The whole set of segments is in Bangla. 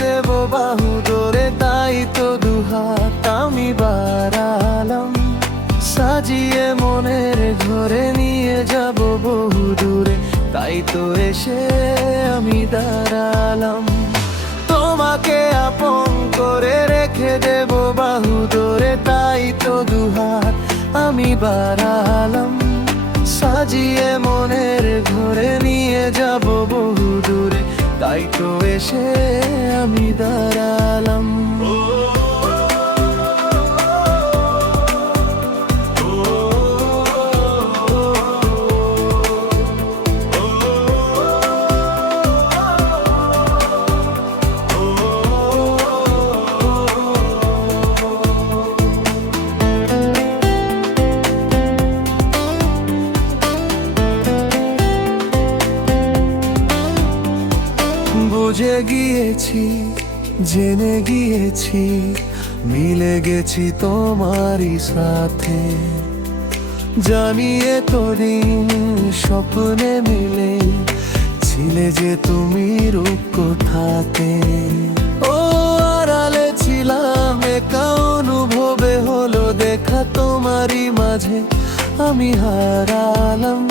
দেব বাহু ধরে, তাই তো দুহাত আমি বাড়ালাম। সাজিয়ে মনের ঘরে নিয়ে যাব বহু দূরে, তাই তো এসে আমি দাঁড়ালাম। তোমাকে আপন করে রেখে দেব বাহু ধরে, তাই তো দুহাত আমি বাড়ালাম। সাজিয়ে মনের ঘরে নিয়ে যাব বহু দূরে, তাই তো এসে আমি দাঁড়ালাম। বুঝে গিয়েছি, জেনে গিয়েছি, মিলে গেছি তোমারই সাথে। জানিয়ে তোদিন স্বপ্নে মিলে ছিলে যে তুমি রূপকথাতে। ও আড়ালে ছিলাম, একা অনুভবে হলো দেখা তোমারই মাঝে আমি হারালাম।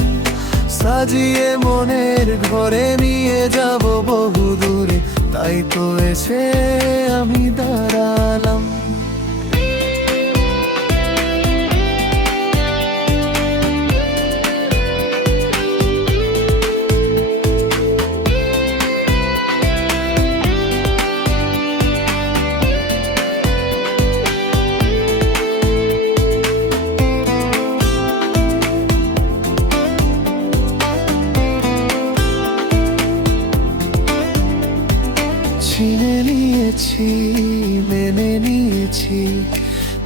সাজিয়ে মনের ঘরে নিয়ে যাব বহু দূরে, তাই তো এসে আমি দাঁড়ালাম। চিনে নিয়েছি, মেনে নিয়েছি,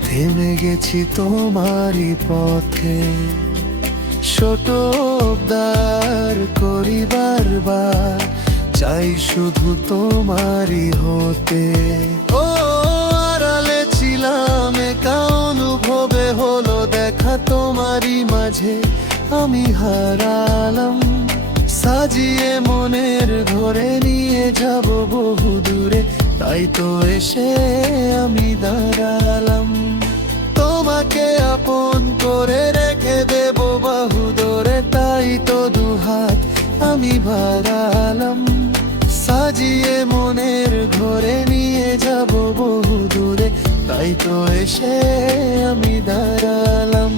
থেমে গেছি তোমারই পথে। ছোট উদ্ধার করি বারবার, চাই শুধু তোমারই হতে। ও আড়ালে ছিলাম, একা অনুভবে হলো দেখা তোমারই মাঝে আমি হারালাম। সাজিয়ে মনের ঘরে নিয়ে যাব বহু দূরে, তাই তো এসে আমি দাঁড়ালাম। তোমাকে আপন করে রেখে দেব বাহু ধরে, তাই তো দুহাত আমি বাড়ালাম। সাজিয়ে মনের ঘরে নিয়ে যাব বহু দূরে, তাই তো এসে আমি দাঁড়ালাম।